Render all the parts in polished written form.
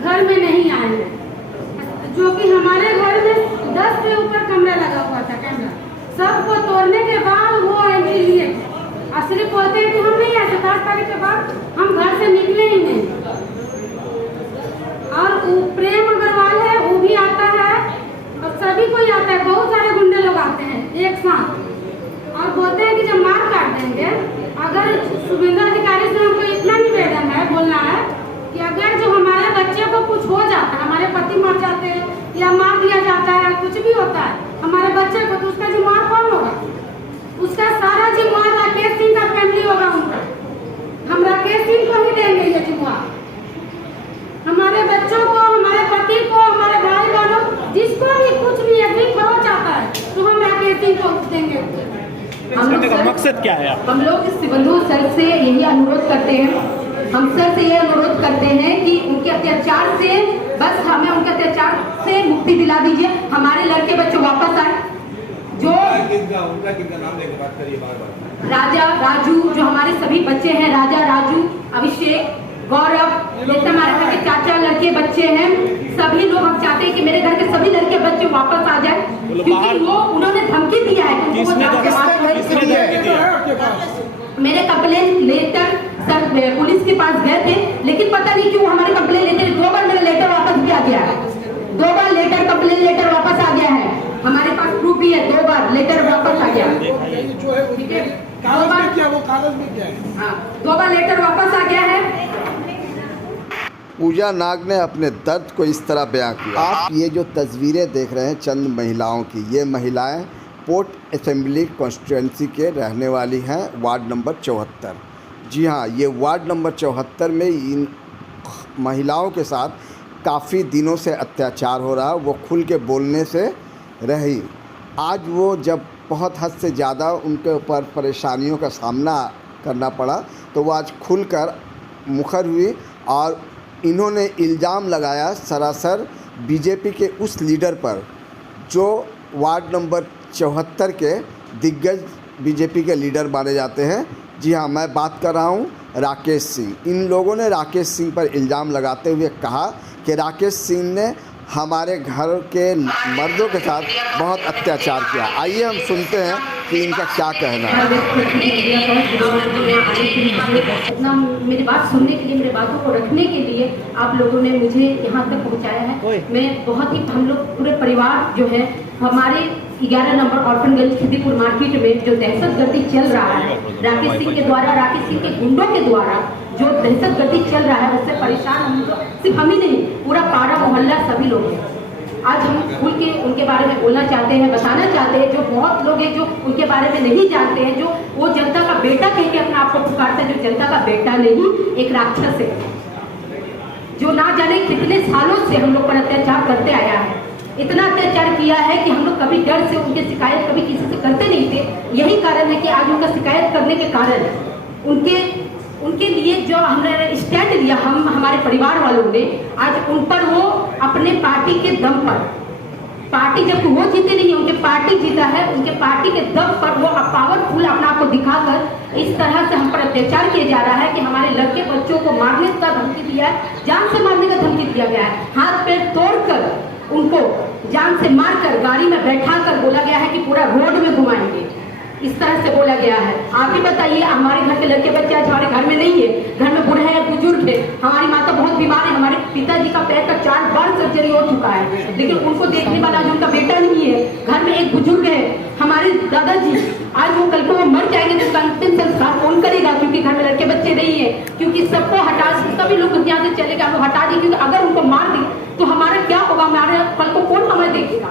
घर में नहीं आए हैं, जो कि हमारे घर में 10 से ऊपर कमरा लगा हुआ था। कैमरा सबको तोड़ने के बाद वो एंट्री लिए और सिर्फ बोलते हैं कि हम नहीं आए, 7 तारीख के बाद हम घर से निकले ही नहीं। और प्रेम अग्रवाल है, वो भी आता है और सभी कोई आता है, बहुत सारे गुंडे लोग आते हैं एक साथ और बोलते हैं कि जब मार काट देंगे। अगर शुभेंद्र अधिकारी से हमको इतना निवेदन है, बोलना है कि अगर जो हमारे बच्चे को कुछ हो जाता है, हमारे पति मर जाते हैं या मार दिया जाता है, कुछ भी होता है हमारे बच्चे को, तो उसका जिम्मेवार कौन होगा? उसका सारा जिम्मेवार राकेश सिंह का फैमिली होगा। उनका हम राकेश सिंह को ही देंगे ये जिम्मेवार। हमारे बच्चों को, हमारे पति को, हमारे भाई बहनों, जिसको भी कुछ भी एक भी खरोच आता है तो हम राकेश सिंह को देंगे। हम लोग का मकसद क्या है? हम लोग सिबंधु सर से यही अनुरोध करते हैं, हम सर से ये अनुरोध करते हैं कि उनके अत्याचार से, बस हमें उनके अत्याचार से मुक्ति दिला दीजिए, हमारे लड़के बच्चे वापस आए। जो उनका नाम लेकर बात करिए बार-बार। राजा, राजू, जो हमारे सभी बच्चे हैं, राजा, राजू, अभिषेक, गौरव, जैसे हमारे घर के चाचा लड़के बच्चे हैं, सभी लोग हम चाहते हैं कि मेरे घर के सभी लड़के बच्चे वापस आ जाए, क्योंकि वो उन्होंने धमकी दिया है कि मेरे कंप्लेन लेटर सर पुलिस के पास गए थे, लेकिन पता नहीं क्यों हमारे कंप्लेन लेटर 2 बार मेरा लेटर वापस भी आ गया है। 2 बार लेटर कंप्लेन लेटर वापस आ गया है, हमारे पास प्रूफ भी है, 2 बार लेटर वापस आ गया। ठीक है, कागज में क्या, वो कागज में क्या है? हाँ, 2 बार लेटर वापस आ गया है। पूजा नाग ने अपने दर्द को इस तरह बयां किया। आप ये जो तस्वीरें देख रहे हैं चंद महिलाओं की, ये महिलाएं पोर्ट असेंबली कॉन्स्टिट्यूंसी के रहने वाली हैं, वार्ड नंबर 74। जी हाँ, ये वार्ड नंबर 74 में इन महिलाओं के साथ काफ़ी दिनों से अत्याचार हो रहा, वो खुल के बोलने से रही। आज वो जब बहुत हद से ज़्यादा उनके ऊपर परेशानियों का सामना करना पड़ा, तो वो आज खुलकर मुखर हुई और इन्होंने इल्ज़ाम लगाया सरासर बीजेपी के उस लीडर पर जो वार्ड नंबर 74 के दिग्गज बीजेपी के लीडर माने जाते हैं। जी हाँ, मैं बात कर रहा हूँ राकेश सिंह। इन लोगों ने राकेश सिंह पर इल्ज़ाम लगाते हुए कहा कि राकेश सिंह ने हमारे घर के मर्दों के साथ बहुत अत्याचार किया। आइए हम सुनते हैं कि इनका क्या कहना है। इतना मेरी बात सुनने के लिए, मेरे बातों को रखने के लिए आप लोगों ने मुझे यहाँ तक पहुँचाया है। मैं बहुत ही, हम लोग पूरे परिवार जो है, हमारे 11 नंबर ऑर्फनगंज खिदीपुर मार्केट में जो दहशतगर्दी चल रहा है राकेश सिंह के द्वारा, राकेश सिंह के गुंडों के द्वारा जो दहशतगर्दी चल रहा है, उससे परेशान हम लोग, सिर्फ हम ही नहीं, पूरा पाड़ा मोहल्ला सभी लोग हैं। आज हम खुल के उनके बारे में बोलना चाहते हैं, बताना चाहते हैं। जो बहुत लोग हैं जो उनके बारे में नहीं जानते हैं, जो वो जनता का बेटा कह के अपने आप को पुकारते हैं, जो जनता का बेटा नहीं, एक राक्षस है जो ना जाने कितने सालों से हम लोग पर अत्याचार करते आया है। इतना अत्याचार किया है कि हम लोग कभी डर से उनके शिकायत कभी किसी से करते नहीं थे। यही कारण है कि आज उनका शिकायत करने के कारण उनके लिए जो हमने स्टैंड लिया, हम हमारे परिवार वालों ने, आज उन पर वो अपने पार्टी के दम पर, पार्टी जब वो जीते नहीं, उनके पार्टी जीता है, उनके पार्टी के दम पर वो पावरफुल अपने आप को दिखाकर इस तरह से हम पर अत्याचार किया जा रहा है कि हमारे लड़के बच्चों को मारने का धमकी दिया है, जान से मारने का धमकी दिया गया है। हाथ पैर तोड़कर उनको जान से मारकर गाड़ी में बैठाकर बोला गया है कि पूरा रोड में घुमाएंगे, इस तरह से बोला गया है। आप ही बताइए, हमारे घर के लड़के बच्चे आज हमारे घर में नहीं है, घर में बूढ़े हैं, बुजुर्ग है, हमारी माता बहुत बीमार है, हमारे पिताजी का पैर का 4 बार सर्जरी हो चुका है, लेकिन उनको देखने वाला जो उनका बेटा नहीं है। घर में एक बुजुर्ग है, हमारे दादाजी, आज वो कल को वो मर जाएंगे तो उसका अंतिम संस्कार कौन करेगा? क्योंकि घर में लड़के बच्चे नहीं है, क्योंकि सबको हटा, सभी लोग यहाँ से चले गए, वो हटा देंगे। क्योंकि अगर उनको मार दें तो हमारा क्या होगा? हमारे कल को कौन हमें देखेगा?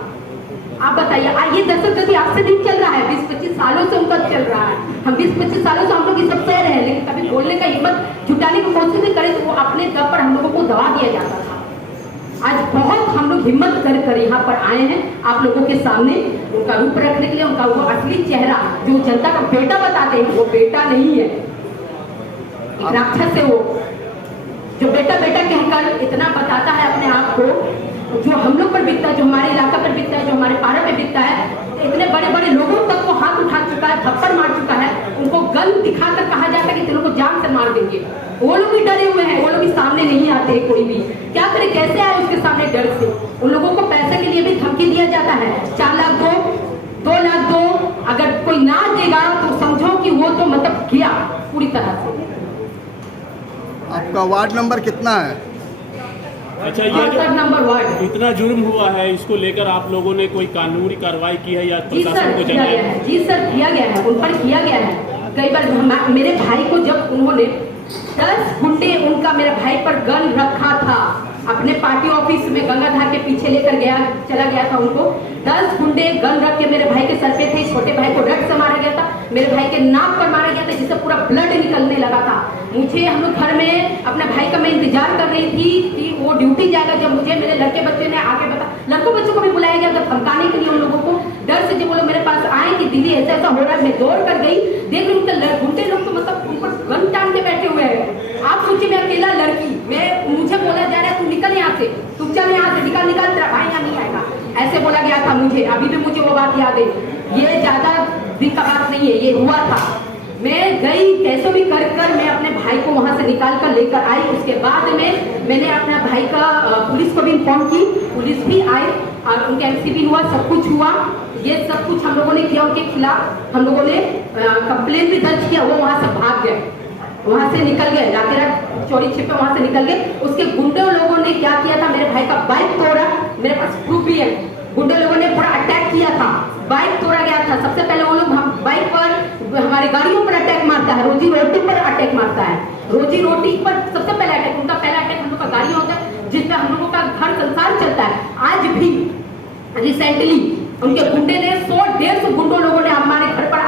आप बताइए। ये दहशतगर्दी आज से नहीं चल रहा है, 20-25 सालों से उनका चल रहा है। हम 20-25 सालों से हम लोग ये सब सह रहे हैं, लेकिन कभी बोलने का हिम्मत जुटाने की कोशिश नहीं करे तो वो अपने दम पर हम लोगों को दबा दिया जाता था। आज बहुत हम लोग हिम्मत कर यहाँ पर आए हैं आप लोगों के सामने, उनका रूप रखने के लिए, उनका वो असली चेहरा जो जनता का बेटा बताते हैं, वो बेटा नहीं है, एक राक्षस है वो, जो बेटा बेटा कहकर इतना बताता है अपने आप को, जो हम लोग पर बीतता है, जो हमारे इलाका पर बीतता है, जो हमारे पारा पे बीतता है। इतने बड़े बड़े लोगों तक वो हाथ उठा चुका है, थप्पड़ मार चुका है, उनको गन दिखाकर कहा जाता है कि तेरे को जान से मार देंगे। वो लोग भी डरे हुए हैं, वो लोग भी सामने नहीं आते कोई भी। क्या करें? कैसे आए उसके सामने डर से? उन लोगों को पैसे के लिए भी धमकी दिया जाता है, 4 लाख दो, 2 लाख दो, अगर कोई ना देगा तो समझो कि वो तो मतलब गया पूरी तरह से। आपका वार्ड नंबर कितना है? अच्छा, ये जो नंबर वार्ड। इतना जुर्म हुआ है, इसको लेकर आप लोगों ने कोई कानूनी कार्रवाई की है या जी प्रशासन सर को किया गया जनाया? है, जी सर किया गया है, उन पर किया गया है। कई बार मेरे भाई को जब उन्होंने 10 गुंडे उनका मेरे भाई पर गन रखा था, अपने पार्टी ऑफिस में गंगाधार के पीछे लेकर चला गया था उनको, 10 गुंडे गन रख के मेरे भाई के सर पे थे, छोटे भाई को रट से मारा गया था, मेरे भाई के नाक पर मारा गया था जिससे पूरा ब्लड निकलने लगा था। मुझे हम लोग घर में अपने भाई का मैं इंतजार कर रही थी कि वो ड्यूटी जाएगा, जब मुझे मेरे लड़के बच्चे ने आके लड़कों बच्चों को भी बुलाया गया था धमकाने के लिए उन लोगों को, डर से जब वो लोग मेरे पास आए कि दीदी ऐसा ऐसा हो रहा है, मैं दौड़ कर गई, देख रही उनके गुंडे लोग तो मतलब उन पर गन टांग के बैठे हुए हैं। आप सोचिए मैं अकेला लड़की, मुझे बोला जा रहा है तू निकल यहाँ से, तू चल यहाँ से, निकल तेरा भाई यहाँ नहीं आएगा, ऐसे बोला गया था मुझे। अभी भी मुझे वो बात याद है, ये ज्यादा दिन का बात नहीं है, ये हुआ था। मैं गई कैसे भी कर मैं अपने भाई को वहां से निकाल कर लेकर आई। उसके बाद में मैंने अपने भाई का पुलिस को भी इन्फॉर्म की, पुलिस भी आई और उनका एमसी भी हुआ, सब कुछ हुआ। ये सब कुछ हम लोगों ने किया, उनके खिलाफ हम लोगों ने कंप्लेन भी दर्ज किया। वो वहां से भाग गए, वहां से निकल गए, रात रात चोरी छिपे वहां से निकल गए। उसके गुंडे लोगों ने क्या किया था, मेरे भाई का बाइक तोड़ा, मेरे पास प्रूफ भी है। गुंडे लोगों ने पूरा अटैक किया था, बाइक तोड़ा गया था। सबसे पहले वो लोग हम बाइक पर, हमारे गाड़ियों पर अटैक मारता है, रोजी रोटी पर अटैक मारता है, रोजी रोटी पर सबसे पहले अटैक, उनका पहला अटैक हम लोग का गाड़ी होता है जिसमें हम लोगों का घर संसार चलता है। आज भी रिसेंटली उनके गुंडे ने 100-150 गुंडों लोगों ने हमारे घर पर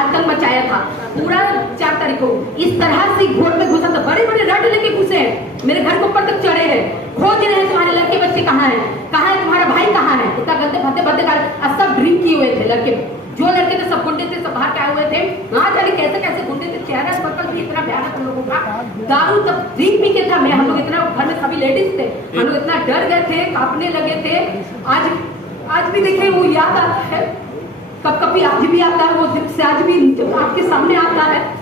आतंक मचाया था। पूरा 4 तारीख को इस तरह से घोर में घुसा था, बड़े बड़े रड लेके घुसे हैं, मेरे घर के ऊपर तक चढ़े हैं, खोज रहे हैं तुम्हारे लड़के बच्चे कहाँ हैं, कहाँ है तुम्हारा भाई कहाँ है। इतना गंदे भद्दे भद्दे सब ड्रिंक किए हुए थे लड़के, जो लड़के थे सब गुंडे थे, सब बाहर के आए हुए थे। वहां जाने कैसे कैसे गुंडे थे, चेहरा शक्ल भी इतना भयानक हम लोगों का, दारू तब ड्रिंक भी किया था। मैं हम लोग इतना घर में सभी लेडीज थे, हम लोग इतना डर गए थे, कांपने लगे थे। आज भी देखिए वो याद आता है, कभी आज भी आता है, वो दिन से आज भी जब आपके सामने आता है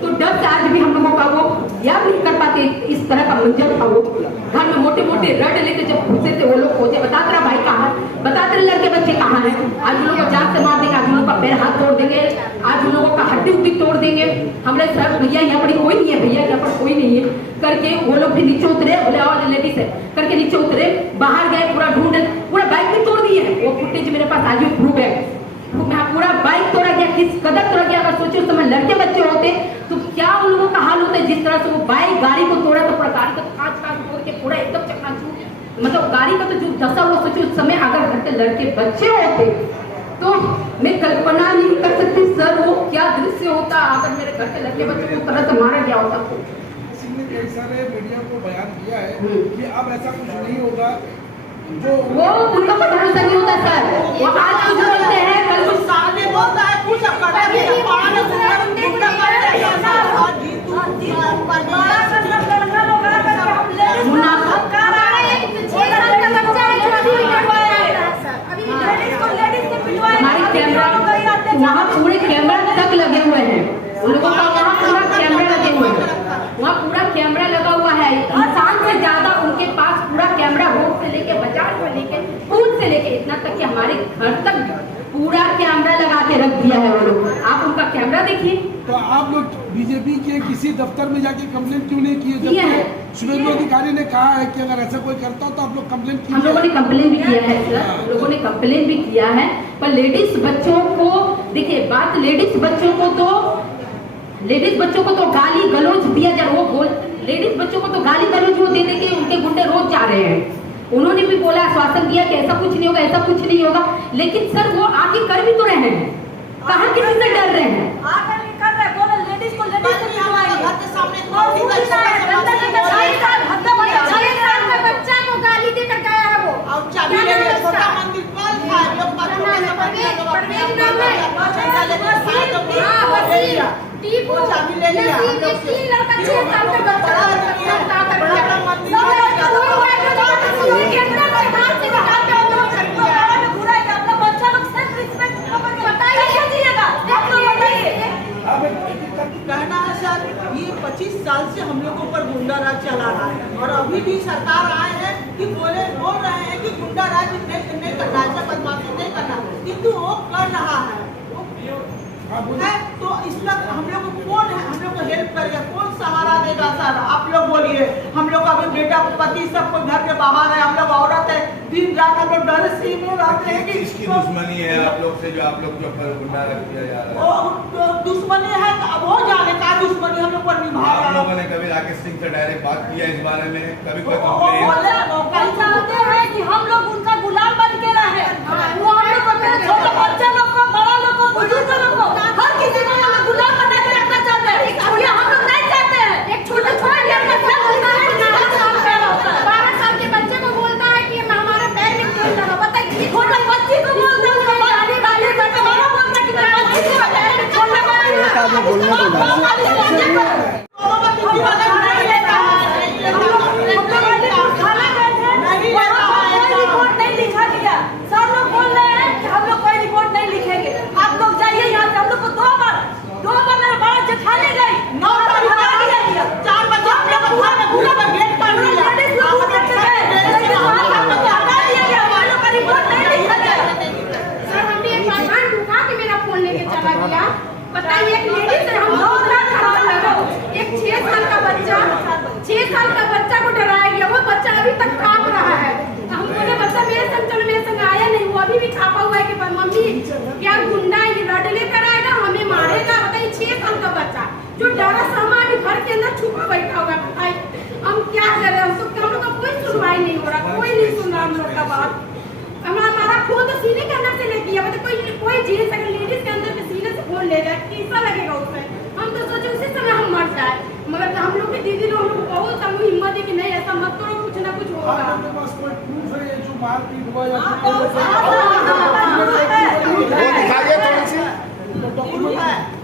तो डर से आज भी हम लोगों का वो याद नहीं कर पाते। इस तरह का मंजर था वो, घर में मोटे मोटे रड लेके जब घुसे थे वो लोग, खोजे बता तेरा भाई कहाँ है, बता तेरे लड़के बच्चे कहाँ हैं। आज उन लोगों को जान से मार देंगे, आज उन लोगों का पैर हाथ तोड़ देंगे, आज उन लोगों का हड्डी उड्डी तोड़ देंगे। हमारे सर भैया यहाँ पर कोई नहीं है, भैया यहाँ पर कोई नहीं है करके वो लोग भी नीचे उतरे, बोले और लेडीज है करके नीचे उतरे, बाहर गए, पूरा ढूंढे, पूरा बाइक भी तोड़ दिए। वो फुटेज मेरे पास आज भी प्रूफ है, पूरा बाइक तोड़ा गया, किस कदर तोड़ा गया। अगर सोचो उस समय लड़के बच्चे होते तो क्या उन लोगों का हाल होता है। जिस तरह से वो बाइक गाड़ी को तोड़ा तो पूरा गाड़ी का कांच तोड़ के पूरा एकदम चकनाचूर, मतलब गाड़ी का तो जो दशा हुआ, सोचो उस समय अगर घर के लड़के बच्चे होते तो मैं कल्पना नहीं कर सकती सर वो क्या दृश्य होता अगर मेरे घर के लड़के बच्चे को तरह से मारा गया होता। कई सारे मीडिया को बयान किया है कि अब ऐसा कुछ नहीं होगा, जो वो उनका भरोसा नहीं होता सर, वो आज कुछ बोलते हैं कल कुछ सामने बोलता है, कुछ हमारे कैमरा वहाँ पूरे कैमरा तक लगे हुए हैं, उन लोगों का वहाँ पूरा कैमरा लगे हुए हैं, वहाँ पूरा कैमरा लगा हुआ है। इंसान से ज्यादा उनके पास पूरा कैमरा, रोड से लेके बाजार से लेके पुल से लेके इतना तक कि हमारे घर तक पूरा कैमरा लगा के रख दिया है वो लोग। आप उनका कैमरा देखिए। तो आप लोग बीजेपी के किसी दफ्तर में जाके कंप्लेन क्यों नहीं किए? किया है, शुभेंदु अधिकारी ने कहा है कि अगर ऐसा कोई करता हो तो आप लोग कंप्लेन कीजिए। हम लोगों ने कंप्लेन भी किया है सर, हम लोगों ने कंप्लेन भी किया है। पर लेडीज बच्चों को देखिए, बात लेडीज बच्चों को तो गाली गलौज दिया जा रहा, वो लेडीज बच्चों को तो गाली गलौज वो दे दे के उनके गुंडे रोज जा रहे हैं। उन्होंने भी बोला, आश्वासन दिया कि ऐसा कुछ नहीं होगा, ऐसा कुछ नहीं होगा, लेकिन सर वो आगे कर भी तो रहे हैं, कहाँ किसी से डर रहे हैं। बच्चा को गाली देकर गया है वो, कहना है सर ये 25 साल से हम लोगों पर गुंडा राज चला रहा है और अभी भी सरकार आए हैं कि बोल रहे हैं कि गुंडा राज नहीं करना है, बदमाशी नहीं करना, किंतु वो कर रहा है। तो इसमें हम लोग को कौन है, हम लोग को हेल्प करेगा, कौन सहारा देगा सर? आप लोग बोलिए। हम लोग अभी बेटा पति सब कोई घर के बाहर है, हम लोग औरत है, दिन रात हम लोग डर से में रहते हैं कि इसकी दुश्मनी है आप लोग से, जो आप लोग जो गुंडा रख दिया जा रहा है। दुश्मनी है, अब हो जाने का दुश्मनी हम लोग पर निभा रहा है। आप लोगों ने कभी राकेश सिंह से डायरेक्ट बात किया इस बारे में? कभी कोई कल चाहते हैं कि हम लोग उनका गुलाम बन के रहे, वो हम लोग को छोटे बच्चे लोग को, बड़ा लोग को, बुजुर्ग लोग को, हर किसी को हम लोग गुलाम बना के रखना चाहते हैं। ये हम लोग नहीं चाहते हैं। एक छोटे छोटे बच्चा बोलता है 12 साल के बच्चे को बोलता है कि हमारे पैर में क्यों लगा, बताइए। छोटे बच्चे को बोलता है, गाली वाली बच्चा बोलता है कि मेरे बच्चे को पैर में छोटा बताइए। एक लेडीज है, हम 6 साल का बच्चा को डराया गया, वो बच्चा अभी तक कांप रहा है। हम बोले बच्चा मेरे संग आया नहीं, वो अभी भी छापा हुआ है कि मम्मी क्या गुंडा ये रड लेकर आएगा, हमें मारेगा। बताइए 6 साल का बच्चा जो डरा सहमा अभी घर के अंदर छुपा बैठा हुआ है। हम क्या करें? हम लोग का कोई सुनवाई नहीं हो रहा, कोई नहीं सुन रहा हम लोग का बात। हमारा खून तो सीने के अंदर से ले किया, मतलब कोई जेल अगर लेडीज के अंदर सीने से खून ले जाए कैसा लगेगा उसमें? हम तो सोचे उसी समय हम मर जाए, मगर हम लोग की दीदी लोग बहुत हम हिम्मत है कि नहीं ऐसा मत करो, कुछ ना कुछ होगा। आपके पास कोई प्रूफ है ये जो मारपीट हुआ या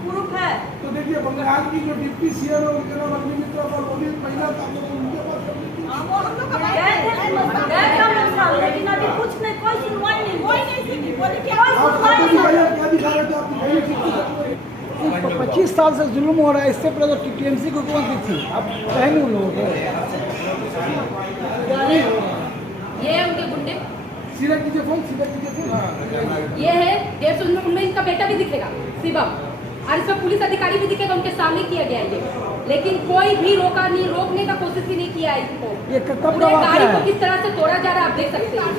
प्रूफ है? तो देखिए बंगाल की जो डिप्टी सीएम है उनके नाम अग्नि मित्रा पर वो भी महिला था, उनके पास लेकिन अभी कुछ नहीं, कोई सुनवाई नहीं, कोई नहीं सुनी, बोले क्या क्या दिखा रहे थे आप? 25 साल से जुल्म हो रहा है, इससे पहले तो टीएमसी को कौन सी थी, अब पहले उन लोगों को ये है उनके गुंडे, सीधा कीजिए फोन, सीधा कीजिए। ये है 150 उनमें इनका बेटा भी दिखेगा शिवम, और इसमें पुलिस अधिकारी भी दिखेगा, उनके सामने किया गया है ये, लेकिन कोई भी रोकने का कोशिश भी नहीं किया है इसको। ये कब पूरे गाड़ी को किस तरह से तोड़ा जा रहा है आप देख सकते हैं।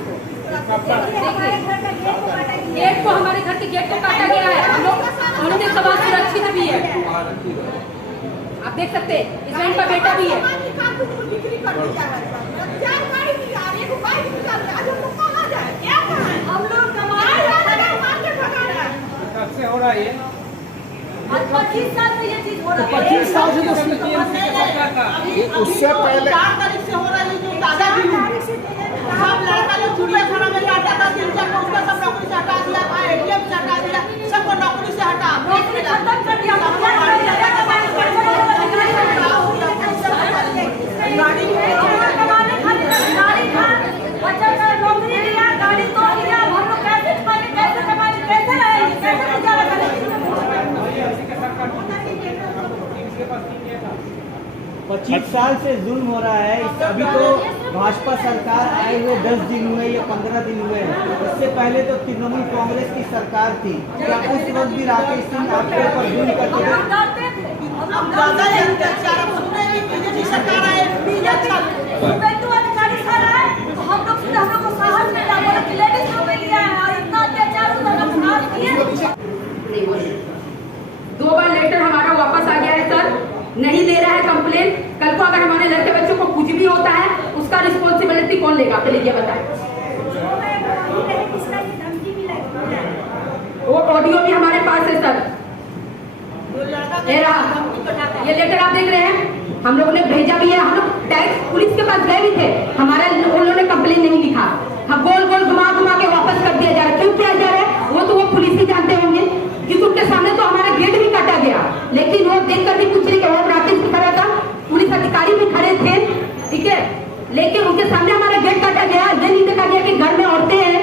गेट को, हमारे घर के गेट को काटा गया है, हम लोग उनके सवाल सुरक्षित भी है, आप देख सकते हैं। इसमें इनका बेटा भी है। हम लोग हो रहा है 25 साल से ये चीज हो रहा है। 25 साल से उससे पहले 4 तारीख से हो रहा है जो ताजा भी सब लड़का लोग चिड़ियाखाना में जाता था, 3-4 को उसका सब नौकरी से हटा दिया था, एटीएम से हटा दिया, सबको नौकरी से हटा, नौकरी खत्म कर दिया। गाड़ी कमाने खातिर बच्चा का नौकरी लिया, गाड़ी तो लिया, हम लोग कैसे कमाएंगे, कैसे रहेंगे, कैसे गुजारा करेंगे? 25 साल से जुल्म हो रहा है। अभी तो भाजपा सरकार आए हुए 10 दिन हुए या 15 दिन हुए हैं। इससे पहले तो तृणमूल कांग्रेस की सरकार थी, क्या उस वक्त भी राकेश सिंह आपके ऊपर जुल्म करते थे? बीजेपी सरकार आए, अधिकारी सर आए तो हम लोग को साहस मिला, बोले कि लेडीज को भी लिया है और इतना अत्याचार किए। 2 बार लेटर हमारा वापस आ गया है सर, नहीं दे रहा है कंप्लेन। कल को अगर हमारे लड़के बच्चों को कुछ भी होता है उसका रिस्पॉन्सिबिलिटी कौन लेगा, पहले ये बताएं। वो ऑडियो भी हमारे पास है सर, ये रहा, ये लेटर आप देख रहे हैं, हम लोगों ने भेजा भी है। हम लोग डायरेक्ट पुलिस के पास गए भी थे, हमारा उन्होंने कंप्लेन नहीं लिखा, हम गोल गोल घुमा के वापस कर दिया जा रहा है। क्यों किया जा रहा है वो तो वो पुलिस ही जानते होंगे, क्योंकि उनके सामने तो हमारा गेट भी काटा गया, लेकिन वो देख कर भी कुछ नहीं किया। वो राकेश भी खड़ा था, पुलिस अधिकारी भी खड़े थे, ठीक है, लेकिन उनके सामने हमारा गेट काटा गया। ये नहीं देखा गया कि घर में औरतें हैं,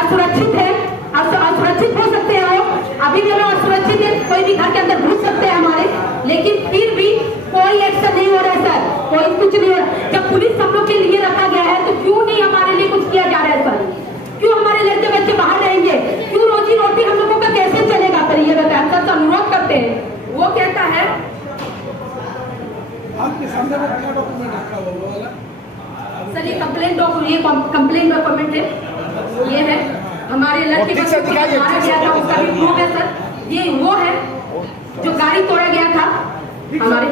असुरक्षित है, असुरक्षित हो सकते हैं, वो अभी भी हमें असुरक्षित है, कोई भी घर के अंदर घुस सकते हैं हमारे, लेकिन फिर भी कोई एक्शन नहीं हो रहा है सर, कोई कुछ नहीं हो रहा। जब पुलिस हम लोग के लिए रखा गया है तो क्यों नहीं कंप्लेंट डॉक्यूमेंट है, ये है हमारे लड़के ठीक से दिखाइए, मारा गया था, उसका भी प्रूफ है सर। ये वो है जो गाड़ी तोड़ा गया था हमारे,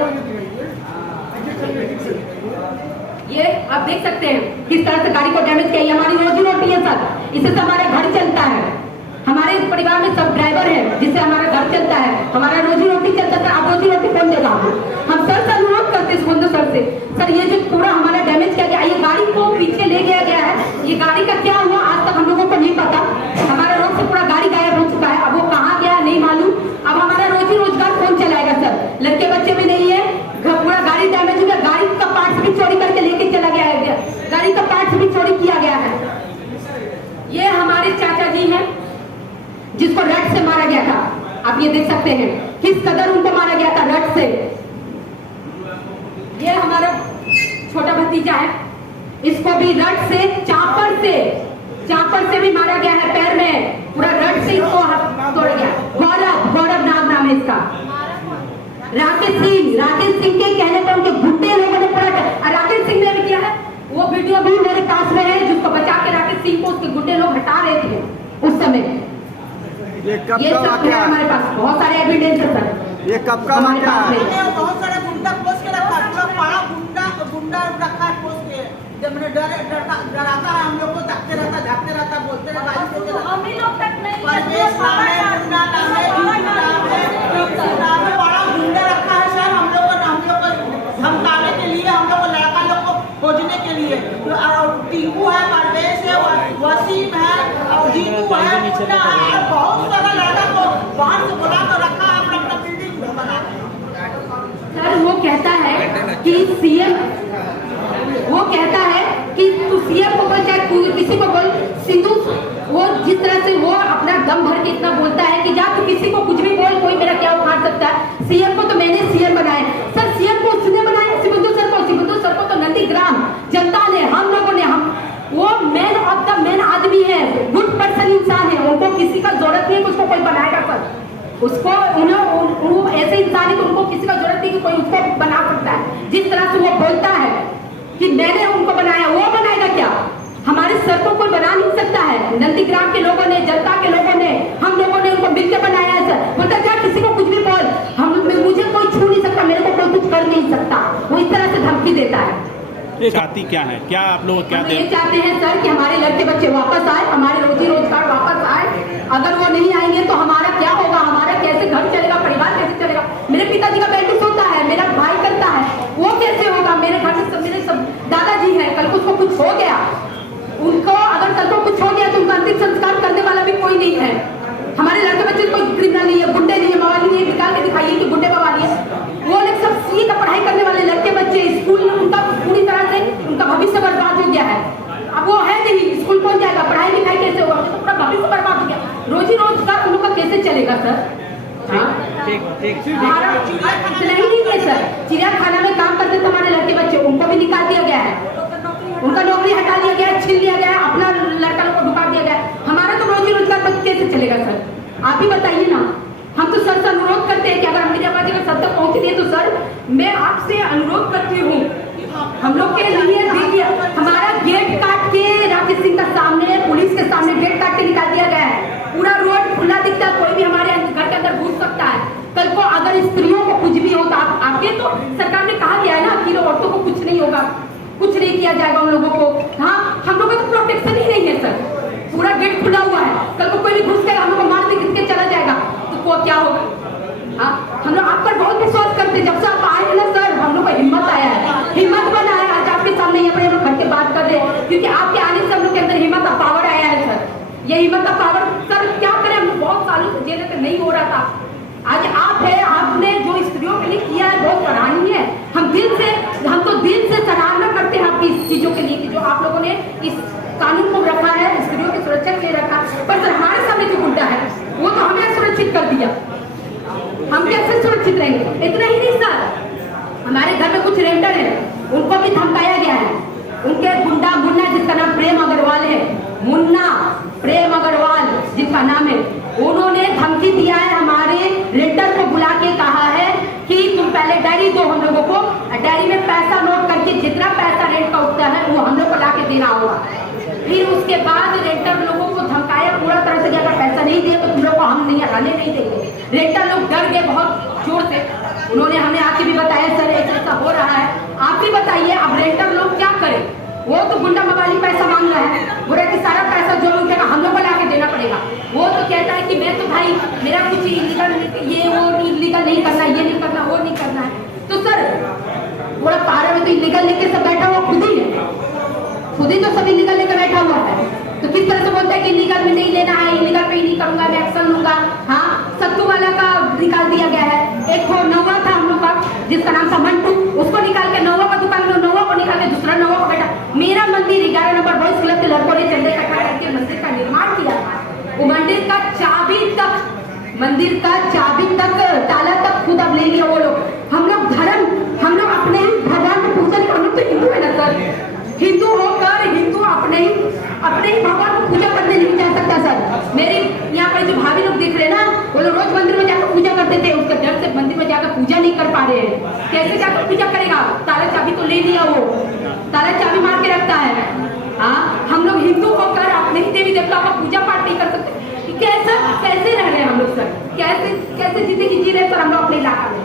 ये आप देख सकते हैं किस तरह से गाड़ी को डैमेज किया। ये हमारी रोजी रोटी है सर, इससे तो हमारा घर चलता है। हमारे परिवार में सब ड्राइवर है जिससे हमारा घर चलता है, हमारा रोजी रोटी चलता है। आप रोजी रोटी कौन देगा? हम सर से अनुरोध करते हैं सुबंधु सर से, सर ये जो पूरा हमारा डैमेज किया गया, ये गाड़ी को पीछे ले गया गया है, ये गाड़ी का क्या हुआ आज तक हम लोगों को नहीं पता। हमारा रोड से पूरा गाड़ी गायब हो चुका है, अब वो कहाँ गया नहीं मालूम। अब हमारा रोजी रोजगार कौन चलाएगा सर? लड़के बच्चे भी नहीं है, पूरा गाड़ी डैमेज हो गया, गाड़ी का पार्ट्स भी चोरी करके लेके चला गया है, गाड़ी का पार्ट्स भी चोरी किया गया है। ये हमारे चाचा जी हैं जिसको रड से मारा गया था, आप ये देख सकते हैं किस कदर उनको मारा गया था रड से। ये हमारा छोटा भतीजा है, इसको भी रड से चापर से भी मारा गया है, पैर में पूरा रड से इसको तोड़ गया। गौरव नाम है इसका। राकेश सिंह के कहने पर उनके गुंडे लोगों ने पूरा, राकेश सिंह ने भी किया है, वो वीडियो भी मेरे पास में है जिसको बचा के राकेश सिंह को उसके गुंडे लोग हटा रहे थे उस समय। ये सब है हमारे पास, बहुत सारे एविडेंस है सर। ये कब का वाकया है? बहुत सारे गुंडा पोस्ट के रखा है, पूरा बड़ा गुंडा रखा है पोस्ट के, जब मैंने डराता है हम लोग को, झाँकते रहता बोलते रहता। हम ही लोग तक नहीं, परवेश नाम है, गुंडा नाम है, बड़ा गुंडा रखा है सर हम लोग को धमकाने के लिए, हम लोग को लड़का लोग को खोजने के लिए। टीकू है, परवेश है, वसीम है, जीतू है, मुन्ना है, बहुत सारा लड़का को बाहर से बुला कर रखा है अपना बिल्डिंग बना। सर वो कहता है कि सीएम, वो कहता है कि तू सीएम को बोल, चाहे किसी को बोल, सिंधु वो जिस तरह से वो अपना दम भर के इतना बोलता है कि जा तू किसी को कुछ भी बोल, कोई मेरा क्या उखाड़ सकता है। सीएम को तो मैंने सीएम बनाया सर, सीएम को उसने बनाया सिबंधु सर को तो नंदीग्राम जनता ने, हम लोगों ने, हम वो मैन ऑफ द मैन आदमी है, गुड पर्सन इंसान है, उनको किसी का जरूरत नहीं है कि उसको कोई बनाएगा सर। उसको उन्हें ऐसे इंसान है कि उनको किसी का जरूरत नहीं कि कोई उसको बना सकता है। जिस तरह से वो बोलता है कि मैंने उनको बनाया, वो बनाएगा क्या? हमारे सर को कोई बना नहीं सकता है। नंदीग्राम के लोगों ने, जनता के लोगों ने, हम लोगों ने उनको मिलकर बनाया है सर। बोलता क्या किसी को कुछ भी बोल, मुझे कोई छू नहीं सकता, मेरे को कोई कुछ कर नहीं सकता, वो इस तरह से धमकी देता है। चाहती क्या है, क्या आप लोग क्या ये चाहते हैं सर कि हमारे लड़के बच्चे वापस आए, हमारे रोजी रोजगार वापस आए। अगर वो नहीं आएंगे तो हमारा क्या होगा, हमारा कैसे घर चलेगा, परिवार कैसे चलेगा? मेरे पिताजी का बैंकिंग होता है, मेरा भाई करता है, वो कैसे होगा? मेरे घर में मेरे सब दादाजी है, कल को उसको कुछ हो गया, उनको अगर कल को कुछ हो गया तो उनका अंतिम संस्कार करने वाला भी कोई नहीं है। हमारे लड़के बच्चे कोई क्रिमिनल नहीं है, गुंडे नहीं है, मवाली नहीं है, निकाल के दिखाइए कि गुंडे मवाली है। वो लोग सब सीधी पढ़ाई करने वाले लड़के बच्चे, स्कूल उनका पूरी तरह से उनका भविष्य बर्बाद हो गया है। अब वो है नहीं, स्कूल कौन जाएगा, पढ़ाई लिखाई कैसे होगा, तो पूरा भविष्य बर्बाद हो गया। रोजी रोजगार उन लोग का कैसे चलेगा सर? इतना ही नहीं है सर, चिड़ियाखाना में काम करते थे हमारे लड़के बच्चे, उनको भी निकाल दिया गया है, उनका नौकरी हटा दिया गया है, छीन लिया गया है, अपना लड़का लोग को ढुका दिया गया है। हमारा तो रोजी रोजगार कैसे चलेगा सर? आप ही बताइए ना। हम तो सर से अनुरोध करते हैं कि अगर मेरी आवाज अगर सब तक पहुंचती है तो सर मैं आपसे अनुरोध करती हूँ, हम लोग के लिए देखिए, हमारा गेट काट के राकेश सिंह का सामने, पुलिस के सामने गेट काट के निकाल दिया गया है। पूरा रोड खुला दिखता है, कोई भी हमारे घर के अंदर घुस सकता है। कल को अगर स्त्रियों को कुछ भी हो तो आपके तो सरकार ने कहा गया है ना कि औरतों को कुछ नहीं होगा, कुछ नहीं किया जाएगा उन लोगों को। हाँ, हम लोगों को प्रोटेक्शन ही नहीं है सर, पूरा गेट खुला हुआ है, कल को कोई भी घुस गया हम लोग को मार दे किसके चला जाएगा तो को क्या होगा? हाँ, हम लोग आप पर बहुत विश्वास करते हैं, जब से आप आए हैं ना सर हम लोग को हिम्मत आया है, हिम्मत बना है। आज आपके सामने यहाँ पर हम लोग घर के बात कर रहे हैं क्योंकि आपके आने से हम लोग के अंदर हिम्मत का पावर आया है सर। ये हिम्मत का पावर सर क्या करें, हम बहुत सालों से जेल में नहीं हो रहा था, आज आप है, आपने जो स्त्रियों के लिए किया है बहुत सराहनीय है। हम तो दिल से सराहना करते हैं आपकी इस चीजों के लिए कि जो आप लोगों ने इस कानून को रखा है, स्त्रियों की सुरक्षा के लिए रखा। पर सर हमारे सामने जो गुंडा है वो तो हमें सुरक्षित कर दिया, हम कैसे सुरक्षित रहेंगे? इतना ही नहीं सर, हमारे घर में कुछ रेंडर है, उनको भी धमकाया गया है। उनके गुंडा मुन्ना जिसका नाम प्रेम अग्रवाल है, मुन्ना प्रेम अग्रवाल जिसका नाम है, उन्होंने धमकी दिया है, हमारे रेंडर को बुला के कहा है कि तुम पहले डायरी दो हम लोगों को, डायरी में पैसा नोट करके जितना पैसा रेंट का उठता है वो हम लोग को ला के देना होगा। फिर उसके बाद रेंटर लोगों को धमकाया पूरा तरह से, अगर पैसा नहीं दिए तो तुम लोग को हम नहीं हटाने नहीं देंगे। रेंटर लोग डर गए बहुत जोर से, उन्होंने हमें आके भी बताया सर ऐसा हो रहा है, आप भी बताइए अब रेंटर लोग क्या करें। वो तो गुंडा मवाली पैसा मांग रहा है, बोल रहा है कि सारा पैसा जो लोग देगा हम लोग को लाके देना पड़ेगा। वो तो कहता है कि मैं तो भाई मेरा कुछ इलीगल ये वो इलीगल नहीं करना, ये नहीं करना, वो नहीं करना है। तो सर पूरा पारा में तो इलीगल लेके सब बैठा हुआ खुद ही है, खुद ही तो सब इलीगल लेकर बैठा हुआ है। तो किस तरह से बोलता है कि इलीगल में नहीं लेना है, इलीगल पे ही नहीं करूंगा, मैं एक्शन लूंगा। हाँ, सत्तू वाला का निकाल दिया गया है। एक तो नौवा था हम लोग का जिसका नाम था मंटू, उसको निकाल के नौवा का दुकान में नौवा को निकाल के दूसरा नौवा को बैठा। मेरा मंदिर 11 नंबर बॉयज क्लब के लड़कों ने चंदे इकट्ठा करके मंदिर का निर्माण किया था। वो मंदिर का चाबी तक ताला तक खुद अब ले लिया वो लोग। हम लोग अपने भगवान को पूजा नहीं, हम लोग तो हिंदू है ना सर, हिंदू होकर हिंदू अपने ही भगवान को पूजा करने नहीं जा सकता सर। मेरे यहाँ पर जो भाभी लोग दिख रहे हैं ना, वो लोग रोज मंदिर में जाकर पूजा करते थे, उसके डर से मंदिर में जाकर पूजा नहीं कर पा रहे हैं। कैसे जाकर पूजा करेगा, ताला चाबी तो ले लिया, वो ताला चाबी मार के रखता है। हाँ, हम लोग हिंदू होकर अपने ही देवी देवताओं का पूजा पाठ नहीं कर सकते। कैसे रह रहे हैं हम लोग सर, कैसे जिंदगी जी रहे सर हम लोग अपने इलाका में।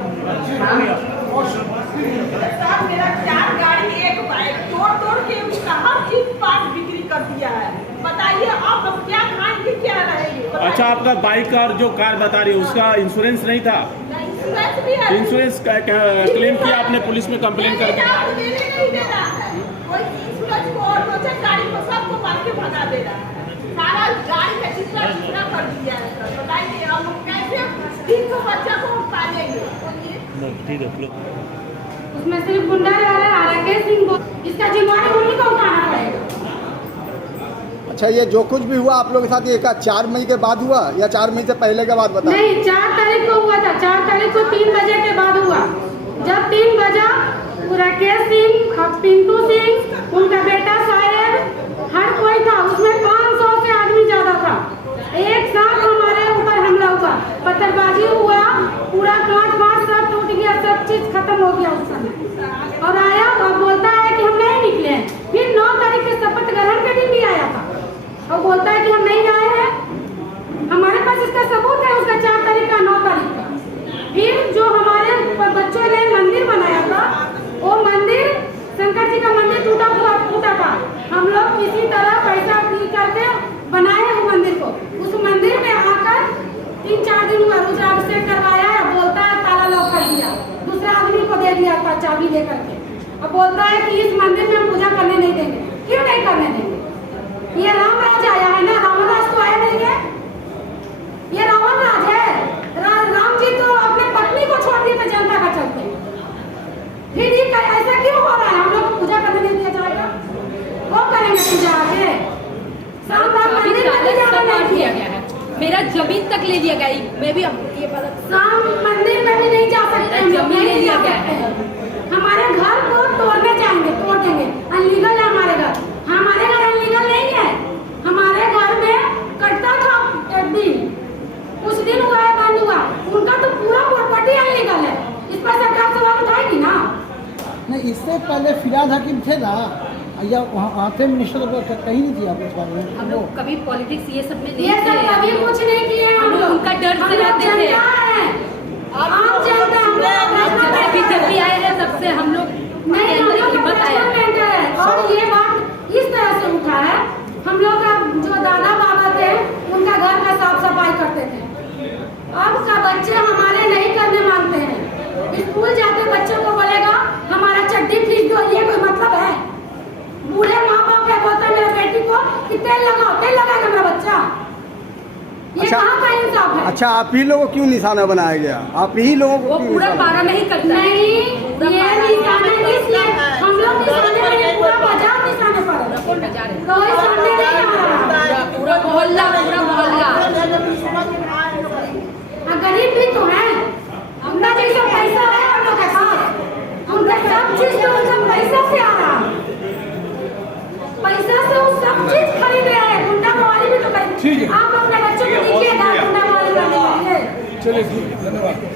सर मेरा 4 गाड़ी एक बाइक तोड़ के उसका हर चीज पार्ट बिक्री कर दिया है। बताइए आप लोग क्या खाएंगे, क्या रहेंगे। अच्छा, आपका बाइक का जो कार बता रही है उसका इंश्योरेंस नहीं था? इंश्योरेंस भी है। इंश्योरेंस क्लेम किया आपने पुलिस में कंप्लेन करके? नहीं दे रहा है कोई इंश्योरेंस को, और गाड़ी को सबको मार के भगा दे रहा है। सारा गाड़ी का चित्रा कर दिया है सर। बताइए हम लोग कैसे 300 बच्चा को पालेंगे। ठीक है, उसमें सिर्फ गुंडा रह रहा है, राकेश सिंह को, इसका जिम्मेवारी उन्हीं को उठाना पड़ेगा। अच्छा, ये जो कुछ भी हुआ आप लोगों के साथ, ये का 4 मई के बाद हुआ या 4 मई से पहले के बाद बता? नहीं, 4 तारीख को हुआ था। 4 तारीख को 3 बजे के बाद हुआ। जब 3 बजा, राकेश सिंह और पिंटू सिंह, उनका बेटा साहेब, हर कोई था उसमें। 500 से आदमी ज्यादा था। एक साथ हमारे ऊपर हमला हुआ, पत्थरबाजी हुआ, पूरा कांच वाँच सब टूट गया, सब चीज खत्म हो गया उस समय। और आया और बोलता है कि हम नहीं निकले हैं। फिर 9 तारीख के शपथ ग्रहण के दिन भी आया था और बोलता है कि हम नहीं आए हैं। हमारे पास इसका सबूत है, उसका 4 तारीख का, 9 तारीख का। फिर जो हमारे बच्चों ने मंदिर बनाया था, वो मंदिर शंकर जी का मंदिर टूटा था। हम लोग इसी तरह पैसा करके बनाए वो मंदिर को। उस मंदिर में आकर 3-4 दिन हुआ, रुद्राभिषेक करवाया है। बोलता है ताला लॉक कर दिया, दूसरा आदमी को दे दिया था चाबी लेकर के, और बोलता है कि इस मंदिर में हम पूजा करने नहीं देंगे। क्यों नहीं करने देंगे? ये राम राज आया है ना, रावण राज तो आया नहीं है। ये रावण राज है। राम जी तो अपने पत्नी को छोड़ दिए थे जनता का चलते। फिर ये ऐसा क्यों हो रहा है? हम लोग को पूजा करने नहीं दिया जाएगा, वो करेंगे पूजा आगे। मेरा जमीन तक ले लिया गया, मैं भी ये शाम मंदिर में भी नहीं जा सकते, जमीन ले लिया गया है। हमारे घर को तोड़ने जाएंगे, तोड़ देंगे। अनलीगल है हमारे घर। हमारे घर अनलीगल नहीं है। हमारे घर में कटता था एक दिन, कुछ दिन हुआ है बंद हुआ। उनका तो पूरा प्रॉपर्टी अनलीगल है। इस पर सरकार सवाल उठाएगी ना। नहीं, इससे पहले फिराद हकीम थे ना, या वहाँ थे मिनिस्टर, कहीं नहीं थी आप इस बारे में? हम लोग कभी पॉलिटिक्स ये सब में ये सब कभी कुछ नहीं किए हम लोग। उनका डर से रहते थे। आम जनता जब भी आए हैं तब से हम लोग नहीं, हम लोग है। और ये बात इस तरह से उठा है, हम लोग का जो दादा बाबा थे उनका घर का साफ सफाई करते थे। अब का बच्चे हमारे नहीं करने मांगते हैं। स्कूल जाते बच्चों को बोलेगा हमारा चड्डी खींच दो, ये कोई मतलब है? बूढ़े माँ बाप है, बोलता है मेरे बेटी को कि तेल लगाओ, तेल लगाएगा मेरा बच्चा। ये कहाँ का इंसाफ है? अच्छा, आप ही लोगों को क्यों निशाना बनाया गया? आप ही लोगों को वो पूरा पारा नहीं करता। नहीं, ये निशाने इसलिए हम लोग निशाने में पूरा बाजार निशाने पर है। कोई सामने नहीं आ रहा, पूरा मोहल्ला गरीब भी तो है। उनका जैसा पैसा है हम लोग के पास, उनका सब चीज तो उनका पैसा से आ रहा, पैसा से वो सब चीज खरीद रहे हैं। गुंडा मवाली भी तो खरीद। आप अपने बच्चों को दीजिएगा गुंडा मवाली करने के लिए। चलिए, धन्यवाद।